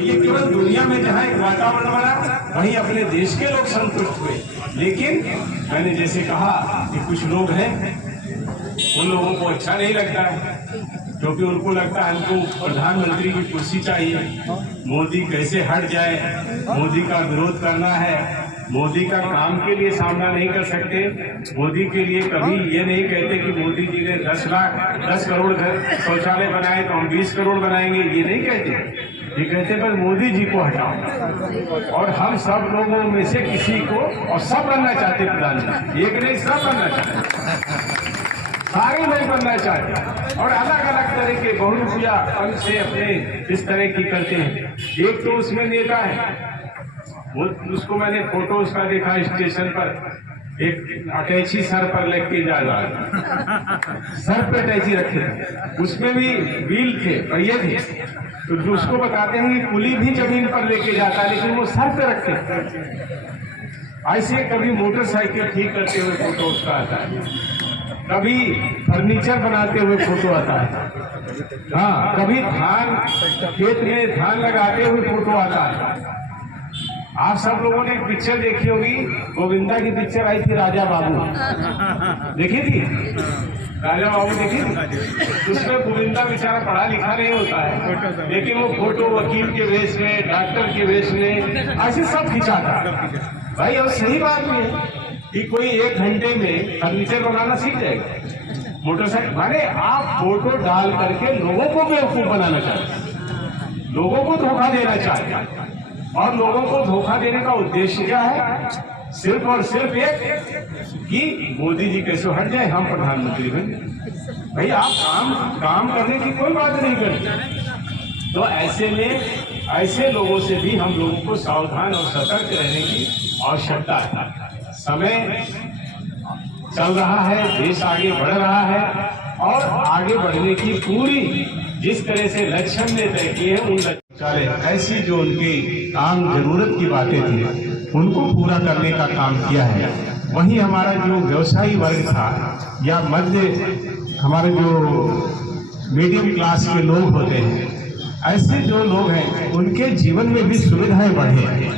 ये केवल दुनिया में जहाँ एक वातावरण बना वहीं अपने देश के लोग संतुष्ट हुए, लेकिन मैंने जैसे कहा कि कुछ लोग हैं उन लोगों को अच्छा नहीं लगता है, क्योंकि उनको लगता है हमको प्रधानमंत्री की कुर्सी चाहिए, मोदी कैसे हट जाए, मोदी का विरोध करना है, मोदी का काम के लिए सामना नहीं कर सकते, मोदी के लिए कभी ये नहीं कहते कि मोदी जी ने 10 करोड़ शौचालय बनाए तो हम 20 करोड़ बनाएंगे, ये नहीं कहते। ये कहते पर मोदी जी को हटाओ, और हम सब लोगों में से किसी को, और सब बनना चाहते प्रधानमंत्री, एक नहीं सब बनना चाहते, सारे लोग बनना चाहते, और अलग अलग तरह के बहुरुपया फंड से अपने इस तरह की करते हैं। एक तो उसमें नेता है, वो उसको मैंने फोटो उसका देखा स्टेशन पर, एक अटैची सर पर लेके जा रहा है, सर पे अटैची रखे थे, उसमें भी व्हील थे, पहिए थे, तो जो उसको बताते हैं कि कुली भी जमीन पर लेके जाता है, लेकिन वो सर पे रखते। ऐसे कभी मोटरसाइकिल ठीक करते हुए फोटो उसका आता है, कभी फर्नीचर बनाते हुए फोटो आता है, हाँ कभी धान खेत में धान लगाते हुए फोटो आता है। आप सब लोगों ने एक पिक्चर देखी होगी, गोविंदा की पिक्चर आई थी राजा बाबू, देखी थी? राजा बाबू देखी थी? उसमें गोविंदा बेचारा पढ़ा लिखा नहीं होता है, लेकिन वो फोटो वकील के वेश में, डॉक्टर के वेश में ऐसे सब खिंचाता भाई। और सही बात नहीं है कि कोई 1 घंटे में फर्नीचर बनाना सीख जाएगा, मोटरसाइकिल, माने आप फोटो डाल करके लोगों को बेवकूफ बनाना चाहते, लोगों को धोखा देना चाहते, और लोगों को धोखा देने का उद्देश्य क्या है? सिर्फ और सिर्फ एक कि मोदी जी कैसे हट जाए, हम प्रधानमंत्री बन जाए। भाई आप काम करने की कोई बात नहीं करते। तो ऐसे में ऐसे लोगों से भी हम लोगों को सावधान और सतर्क रहने की आवश्यकता है। समय चल रहा है, देश आगे बढ़ रहा है, और आगे बढ़ने की पूरी जिस तरह से लक्ष्य ने तय किए हैं, उन ऐसी जो उनकी आम जरूरत की बातें थी उनको पूरा करने का काम किया है। वहीं हमारा जो व्यवसायी वर्ग था या मध्य, हमारे जो मीडियम क्लास के लोग होते हैं, ऐसे जो लोग हैं उनके जीवन में भी सुविधाएं बढ़े।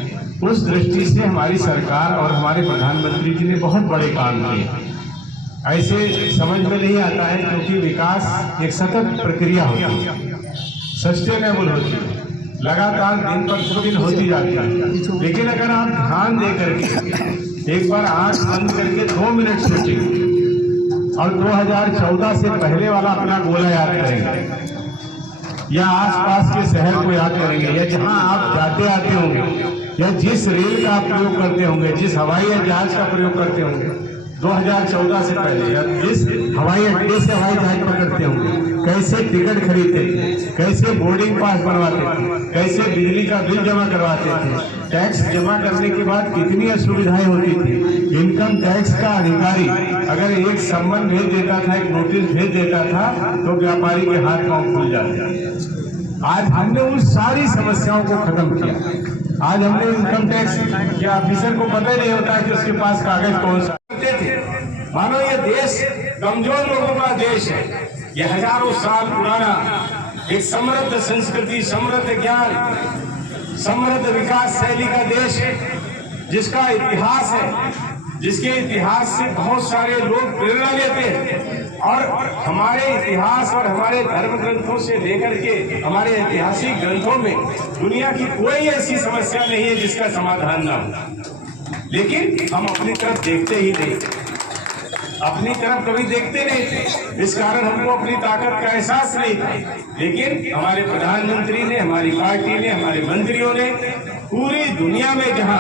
उस दृष्टि से हमारी सरकार और हमारे प्रधानमंत्री जी ने बहुत बड़े काम किए। ऐसे समझ में नहीं आता है, क्योंकि विकास एक सतत प्रक्रिया होती है, सस्टेनेबल होती है, लगातार दिन पर दिन होती जाती है। लेकिन अगर आप ध्यान दे करके एक बार आंख बंद करके 2 मिनट सोचेंगे और 2014 से पहले वाला अपना गोला याद करेंगे, या आसपास के शहर को याद करेंगे, या जहां आप जाते आते होंगे, या जिस रेल का आप प्रयोग करते होंगे, जिस हवाई या जहाज का प्रयोग करते होंगे 2014 से पहले, या जिस हवाई अड्डे से हवाई जहाज पकड़ते होंगे, कैसे टिकट खरीदते थे, कैसे बोर्डिंग पास बनवाते थे, कैसे बिजली का बिल जमा करवाते थे, टैक्स जमा करने के बाद कितनी असुविधाएं होती थी। इनकम टैक्स का अधिकारी अगर एक सम्मन भेज देता था, एक नोटिस भेज देता था, तो व्यापारी के हाथ पांव खुल जाते। आज हमने उन सारी समस्याओं को खत्म किया। आज हमने इनकम टैक्स के ऑफिसर को पता ही नहीं होता कि उसके पास कागज कौन सा थे। मानो ये देश कमजोर लोगों का देश है, ये हजारों साल पुराना एक समृद्ध संस्कृति, समृद्ध ज्ञान, समृद्ध विकास शैली का देश है, जिसका इतिहास है, जिसके इतिहास से बहुत सारे लोग प्रेरणा लेते हैं। और हमारे इतिहास और हमारे धर्म ग्रंथों से लेकर के हमारे ऐतिहासिक ग्रंथों में दुनिया की कोई ऐसी समस्या नहीं है जिसका समाधान ना हो। लेकिन हम अपनी तरफ देखते ही नहीं, अपनी तरफ कभी देखते नहीं, इस कारण हमको अपनी ताकत का एहसास नहीं था। लेकिन हमारे प्रधानमंत्री ने, हमारी पार्टी ने, हमारे मंत्रियों ने पूरी दुनिया में जहां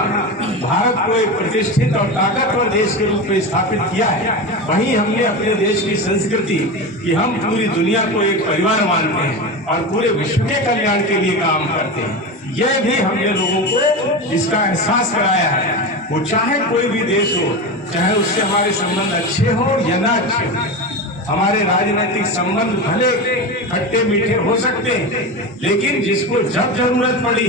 भारत को एक प्रतिष्ठित और ताकतवर देश के रूप में स्थापित किया है, वहीं हमने अपने देश की संस्कृति कि हम पूरी दुनिया को एक परिवार मानते हैं और पूरे विश्व के कल्याण के लिए काम करते हैं, यह भी हमने लोगों को इसका एहसास कराया है। वो चाहे कोई भी देश हो, चाहे उससे हमारे संबंध अच्छे हो या ना अच्छे हो, हमारे राजनीतिक संबंध भले खट्टे मीठे हो सकते हैं, लेकिन जिसको जब जरूरत पड़ी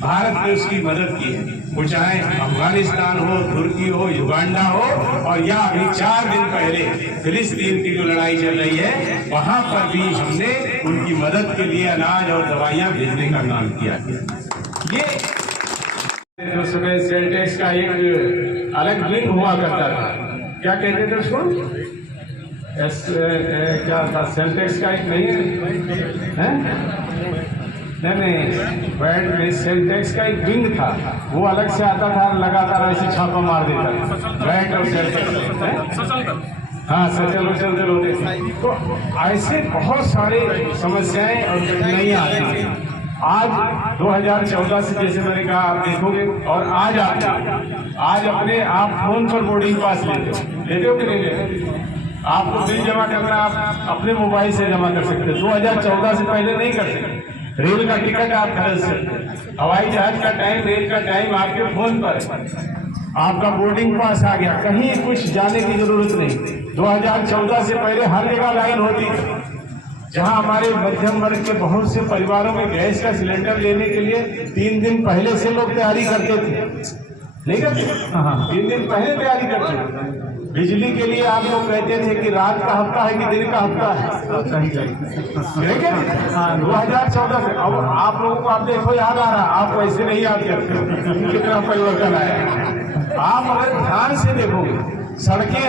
भारत ने उसकी मदद की है, वो चाहे अफगानिस्तान हो, तुर्की हो, युगांडा हो, और या अभी 4 दिन पहले फिलिस्तीन की जो लड़ाई चल रही है वहां पर भी हमने उनकी मदद के लिए अनाज और दवाइयां भेजने का काम किया है। ये जो समय सेल्टेक्स का एक अलग विंग हुआ करता था, क्या कहते थे उसको, क्या था, सेल्टेक्स का एक नहीं है, नहीं बैड में सेल्टेक्स का एक विंग था, वो अलग से आता था, लगातार ऐसे छापा मार देता था, बैड और सेल्टेक्स, हाँ सचल होते थे। तो ऐसे बहुत सारे समस्याएं और कठिनाइयां आती हैं। आज 2014 से जैसे मैंने कहा आप देखोगे, और आज अपने आप फोन पर बोर्डिंग पास लेते हो कि नहीं लेते? आपको बिल जमा करना आप अपने मोबाइल से जमा कर सकते हो, 2014 से पहले नहीं कर सकते। रेल का टिकट आप खरीद सकते, हवाई जहाज का टाइम, रेल का टाइम आपके फोन पर, आपका बोर्डिंग पास आ गया, कहीं कुछ जाने की जरूरत नहीं। 2014 से पहले हर जगह लाइन होती थी, जहां हमारे मध्यम वर्ग के बहुत से परिवारों में गैस का सिलेंडर लेने के लिए 3 दिन पहले से लोग तैयारी करते थे, नहीं करते? 3 दिन पहले तैयारी करते थे। बिजली के लिए आप लोग कहते थे कि रात का हफ्ता है कि दिन का हफ्ता है, 2014 से। अब आप लोगों को आप देखो याद आ रहा, आप वैसे नहीं याद करते कितना परिवर्तन आया। आप अगर ध्यान से देखोगे सड़कें